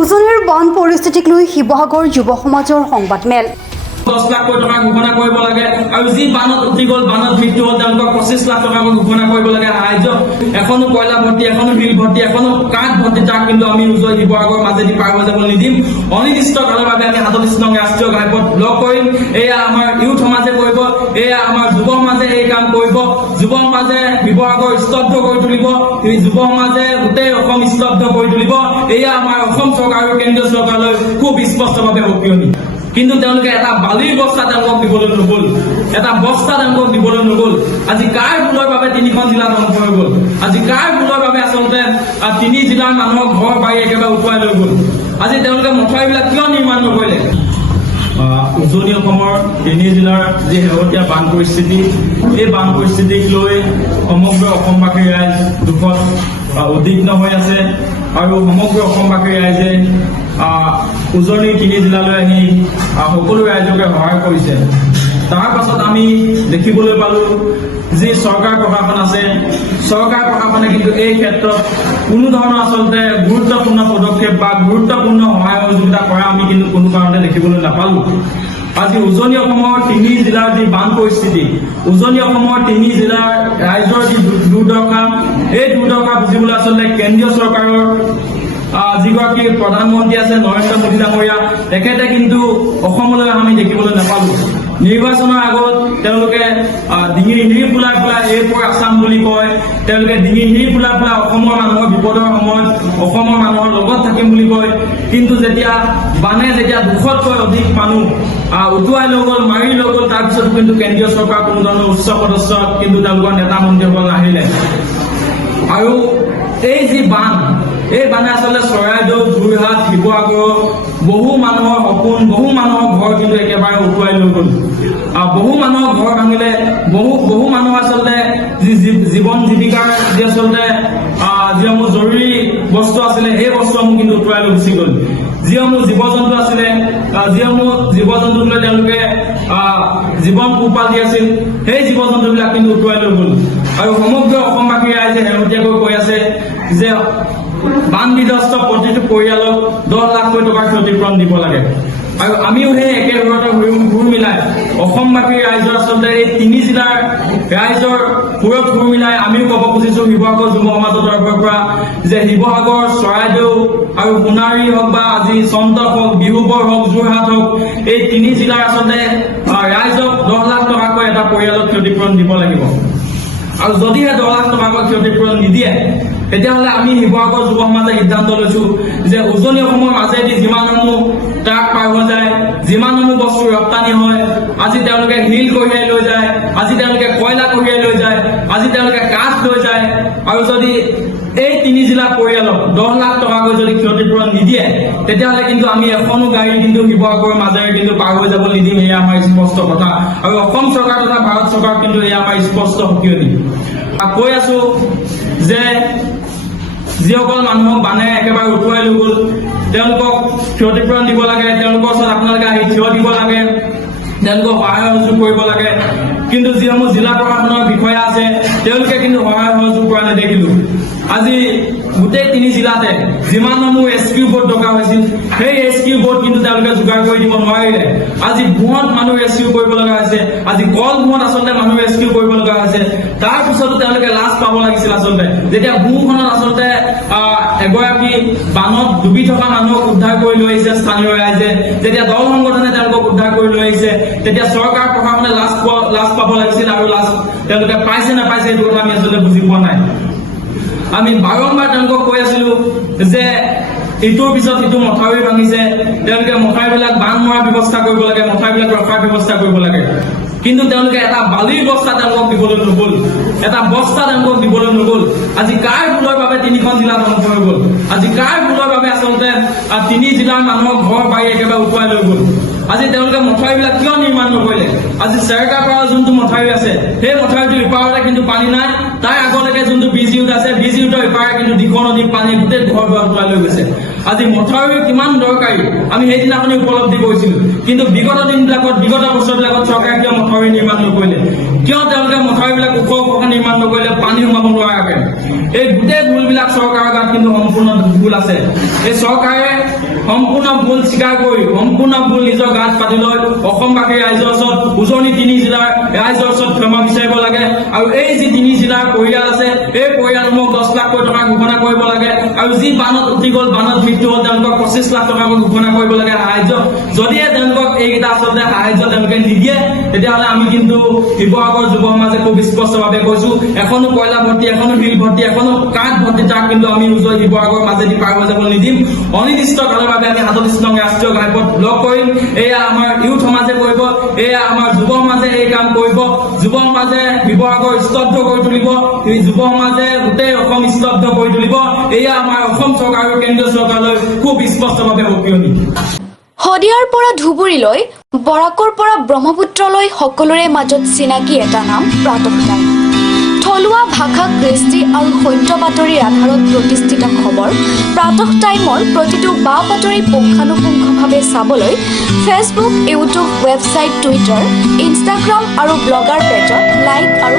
উজনিৰ বান পৰিস্থিতিক লৈ শিৱসাগৰ যুৱ সমাজৰ সংবাদমেল। 10 লাখ টকা ঘোষণা কৰিব লাগে আৰু যি বানত উঠি গ'ল বানত মৃত্যু হ'ল তেওঁলোকক 25 লাখ টকা ঘোষণা কৰিব লাগে সাহায্য। এখনো কয়লা ভৰ্তি, এখনো শিল ভৰ্তি, এখনো কাঠ ভৰ্তি, তাক কিন্তু আমি উজনি শিৱসাগৰ মাজেদি পাৰ হৈ যাব নিদিম। অনিৰ্দিষ্ট কালৰ বাবে আমি 37 নং ৰাষ্ট্ৰীয় ঘাইপথ ব্লক কৰিম। এয়া আমাৰ ইউথ সমাজে কৰিব, এয়া আমাৰ যুৱ সমাজে এই কাম কৰিব। যুৱ সমাজে শিৱসাগৰ স্তব্ধ কৰি তুলিব, যুৱ সমাজে গোটেই অসম স্তব্ধ কৰি তুলিব। এয়া আমাৰ অসম চৰকাৰ আৰু কেন্দ্ৰীয় চৰকাৰলৈ খুব স্পষ্টভাৱে সক্ৰিয়। কিন্তু তেওঁলোকে এটা বালিৰ বস্তা তেওঁলোকক দিবলৈ নগ'ল, এটা বস্তা তেওঁলোকক দিবলৈ নগ'ল। আজি কাৰ ভুলৰ বাবে 3খন জিলা ধ্বংস হৈ গ'ল? আজি কাৰ ভুলৰ বাবে আচলতে 3 জিলাৰ মানুহক ঘৰ বাৰী একেবাৰে উটুৱাই লৈ গ'ল? আজি তেওঁলোকে মথাউৰিবিলাক কিয় নিৰ্মাণ নকৰিলে? উজনি অসমৰ 3 জিলাৰ যি শেহতীয়া বান পৰিস্থিতি, এই বান পৰিস্থিতিক লৈ সমগ্ৰ অসমবাসী ৰাইজ দুখত উদ্বিগ্ন হৈ আছে আৰু সমগ্ৰ অসমবাসী ৰাইজে উজনিৰ 3 জিলালৈ আহি সকলো ৰাইজকে সহায় কৰিছে। তাৰ পাছত আমি দেখিবলৈ পালো যি চৰকাৰ প্ৰশাসন আছে, চৰকাৰ প্ৰশাসনে কিন্তু এই ক্ষেত্ৰত কোনো ধৰণৰ আচলতে গুৰুত্বপূৰ্ণ পদক্ষেপ বা গুৰুত্বপূৰ্ণ সহায় সহযোগিতা কৰা আমি কিন্তু কোনো কাৰণতে দেখিবলৈ নাপালো। আজি উজনি অসমৰ 3 জিলাৰ যি বান পৰিস্থিতি, উজনি অসমৰ 3 জিলাৰ ৰাইজৰ যি দুৰ্দশা, এই দুৰ্দশা বুজিবলৈ আচলতে কেন্দ্ৰীয় চৰকাৰৰ যিগৰাকী প্ৰধানমন্ত্ৰী আছে নৰেন্দ্ৰ মোদী ডাঙৰীয়া, তেখেতে কিন্তু অসমলৈ আমি দেখিবলৈ নাপালো। নিৰ্বাচনৰ আগত তেওঁলোকে ডিঙি হিৰি ফুলাই ফুলাই এৰপৰ আছাম বুলি কয়, তেওঁলোকে ডিঙি হিৰি ফুলাই ফুলাই অসমৰ মানুহৰ বিপদৰ সময়ত অসমৰ মানুহৰ লগত থাকিম বুলি কয়। কিন্তু যেতিয়া বানে যেতিয়া 200তকৈ অধিক মানুহ উটুৱাই লৈ গ'ল, মাৰি লৈ গ'ল, তাৰপিছতো কিন্তু কেন্দ্ৰীয় চৰকাৰ কোনো ধৰণৰ উচ্চ পদস্থ কিন্তু তেওঁলোকৰ নেতা মন্ত্ৰীসকল নাহিলে। আৰু এই যি বান, এই বানে আচলতে চৰাইদেউ, যোৰহাট, শিৱসাগৰ বহু মানুহৰ সপোন, বহু মানুহৰ ঘৰ কিন্তু একেবাৰে উটুৱাই লৈ গ'ল। বহু মানুহৰ ঘৰ ভাঙিলে, বহু মানুহ আচলতে যি জীৱন জীৱিকাৰ যি আচলতে যিসমূহ জৰুৰী বস্তু আছিলে সেই বস্তুসমূহ কিন্তু উটুৱাই লৈ গুচি গ'ল। যিসমূহ জীৱ জন্তু আছিলে, যিসমূহ জীৱ জন্তুক লৈ তেওঁলোকে জীৱন পোহপাল দি আছিল, সেই জীৱ জন্তুবিলাক কিন্তু উটুৱাই লৈ গ'ল। আৰু সমগ্ৰ অসমবাসী ৰাইজে শেহতীয়াকৈ কৈ আছে যে বান বিধ্বস্ত প্ৰতিটো পৰিয়ালক 10 লাখকৈ টকাৰ ক্ষতিপূৰণ দিব লাগে। আৰু আমিও সেই একে ধৰণে সুৰ মিলাই অসমবাসী ৰাইজৰ আচলতে এই 3 জিলাৰ ৰাইজৰ সুৰত সুৰ মিলাই আমিও ক'ব খুজিছো শিৱসাগৰ যুৱ সমাজৰ তৰফৰ পৰা যে শিৱসাগৰ, চৰাইদেউ আৰু সোণাৰী হওক বা আজি চন্দ্ৰক হওক, বিহুবৰ হওক, যোৰহাট হওক, এই 3 জিলাৰ আচলতে ৰাইজক 10 লাখ টকাকৈ এটা পৰিয়ালক ক্ষতিপূৰণ দিব লাগিব। আৰু যদিহে 10 লাখ টকাকৈ ক্ষতিপূৰণ নিদিয়ে, তেতিয়াহ'লে আমি শিৱসাগৰ যুৱ সমাজে সিদ্ধান্ত লৈছো যে উজনি অসমৰ মাজেদি যিমানসমূহ ট্ৰাক পাৰ হৈ যায়, যিমানসমূহ বস্তু ৰপ্তানি হয়, আজি তেওঁলোকে শিল কঢ়িয়াই লৈ যায়, আজি তেওঁলোকে কয়লা কঢ়িয়াই লৈ যায়, আজি তেওঁলোকে কাঠ লৈ যায়, আৰু যদি এই 3 জিলা পৰিয়ালক 10 লাখ টকাকৈ যদি ক্ষতিপূৰণ নিদিয়ে, তেতিয়াহ'লে কিন্তু আমি এখনো গাড়ী কিন্তু শিৱসাগৰৰ মাজেৰে কিন্তু পাৰ হৈ যাব নিদিম। এয়া আমাৰ স্পষ্ট কথা। আৰু অসম চৰকাৰ তথা ভাৰত চৰকাৰ কিন্তু এয়া আমাৰ স্পষ্ট সক্ৰিয়তা। কৈ আছো যে যিসকল মানুহক বানে একেবাৰে উটুৱাই লৈ গ'ল, তেওঁলোকক ক্ষতিপূৰণ দিব লাগে, তেওঁলোকৰ ওচৰত আপোনালোকে আহি থিয় দিব লাগে, তেওঁলোকক সহায় সহযোগ কৰিব লাগে। কিন্তু যিসমূহ জিলা প্ৰশাসনৰ বিষয়া আছে তেওঁলোকে কিন্তু সহায় সহযোগ কৰা নেদেখিলো। আজি গোটেই 3 জিলাতে যিমানসমূহ ৰেস্কিউ বোট দৰকাৰ হৈছিল, সেই ৰেস্কিউ বোট কিন্তু তেওঁলোকে যোগাৰ কৰি দিব নোৱাৰিলে। আজি ভূঁত মানুহ ৰেস্কিউ কৰিব লগা হৈছে, আজি কল ভূঁত আচলতে মানুহ ৰেস্কিউ কৰিব লগা হৈছে। তাৰপিছতো তেওঁলোকে লাজ পাব লাগিছিল আচলতে, যেতিয়া ভূঁখনত আচলতে এগৰাকী বানত ডুবি থকা মানুহক উদ্ধাৰ কৰি লৈ আহিছে স্থানীয় ৰাইজে, যেতিয়া দল সংগঠনে তেওঁলোকক উদ্ধাৰ কৰি লৈ আহিছে, তেতিয়া চৰকাৰ প্ৰশাসনে লাজ পাব লাগিছিল। আৰু লাজ তেওঁলোকে পাইছে নাপাইছে এইটো কথা আমি আচলতে বুজি পোৱা নাই। আমি বাৰম্বাৰ তেওঁলোকক কৈ আছিলো যে ইটোৰ পিছত সিটো মথাউৰি ভাঙিছে, তেওঁলোকে মথাউৰিবিলাক বান্ধ মৰাৰ ব্যৱস্থা কৰিব লাগে, মথাউৰিবিলাক ৰখাৰ ব্যৱস্থা কৰিব লাগে। কিন্তু তেওঁলোকে এটা বালিৰ বস্তা তেওঁলোকক দিবলৈ নগ'ল, এটা বস্তা তেওঁলোকক দিবলৈ নগ'ল। আজি কাৰ ভুলৰ বাবে 3খন জিলা ধ্বংস হৈ গ'ল? আজি কাৰ ভুলৰ বাবে আচলতে 3 জিলাৰ মানুহক ঘৰ বাৰী একেবাৰে উটুৱাই লৈ গ'ল? আজি তেওঁলোকে মথাউৰিবিলাক কিয় নিৰ্মাণ নকৰিলে? আজি চেৰকা পৰা যোনটো মথাউৰি আছে, সেই মথাউৰিটোৰ ইপাৰতে কিন্তু পানী নাই, তাৰ আগলৈকে যোনটো BG ৰোড আছে, BG ৰোডৰ ইপাৰে কিন্তু দিখৌ নদীৰ পানী গোটেই ঘৰ দুৱাৰ উটুৱাই লৈ গৈছে। আজি মথাউৰি কিমান দৰকাৰী আমি সেইদিনাখনি উপলব্ধি কৰিছিলো। কিন্তু বিগত দিনবিলাকত, বিগত বছৰবিলাকত চৰকাৰে কিয় মথাউৰি নিৰ্মাণ নকৰিলে? কিয় তেওঁলোকে মথাউৰিবিলাক ওখ ওখ নিৰ্মাণ নকৰিলে পানী সোমাব নোৱাৰাকে? এই গোটেই ভুলবিলাক চৰকাৰৰ গাত কিন্তু সম্পূৰ্ণ ভুল আছে। এই চৰকাৰে সম্পূৰ্ণ ভুল স্বীকাৰ কৰি সম্পূৰ্ণ ভুল নিজৰ গাত পাতি লৈ অসমবাসী ৰাইজৰ ওচৰত উজনি 3 জিলাৰ ৰাইজৰ ওচৰত ক্ষমা বিচাৰিব লাগে আৰু এই যি 3 জিলাৰ পৰিয়াল আছে এই পৰিয়ালসমূহ 10 লাখ টকা ঘোষণা কৰিব লাগে আৰু যি বানত উঠি গ'ল বানত মৃত্যু হ'ল তেওঁলোকক 25 লাখ টকা ঘোষণা কৰিব লাগে সাহায্য যদিহে তেওঁলোকক এইকেইটা আচলতে সাহায্য তেওঁলোকে নিদিয়ে তেতিয়াহ'লে আমি কিন্তু শিৱসাগৰ যুৱ সমাজে খুব স্পষ্টভাৱে কৈছো এখনো কয়লা ভৰ্তি এখনো শিল ভৰ্তি এখনো কাঠ ভৰ্তি তাক কিন্তু আমি উজনি শিৱসাগৰ মাজেদি পাৰ হৈ যাব নিদিম অনিৰ্দিষ্টকালৰ বাবে আমি 37 নং ৰাষ্ট্ৰীয় ঘাইপথ ব্লক কৰিম এয়া আমাৰ ইউথ সমাজে কৰিব এয়া আমাৰ যুৱ সমাজে এই কাম কৰিব যুৱ সমাজে শিৱসাগৰ স্তব্ধ কৰি তুলিব যুৱ সমাজে গোটেই অসম স্তব্ধ কৰি তুলিব এয়া আমাৰ অসম চৰকাৰ আৰু কেন্দ্ৰীয় চৰকাৰলৈ খুব স্পষ্টভাৱে সকিয়নি শদিয়াৰ পৰা ধুবুৰীলৈ বৰাকৰ পৰা ব্ৰহ্মপুত্ৰলৈ সকলোৰে মাজত চিনাকি এটা নাম প্ৰাতঃ টাইম থলুৱা ভাষা কৃষ্টি আৰু সত্য বাতৰিৰ আধাৰত প্ৰতিষ্ঠিত খবৰ প্ৰাতঃ টাইমৰ প্ৰতিটো বা বাতৰি পুংখানুপুংখভাৱে চাবলৈ Facebook YouTube website Twitter Instagram আৰু ব্লগাৰ পেজত লাইক আৰু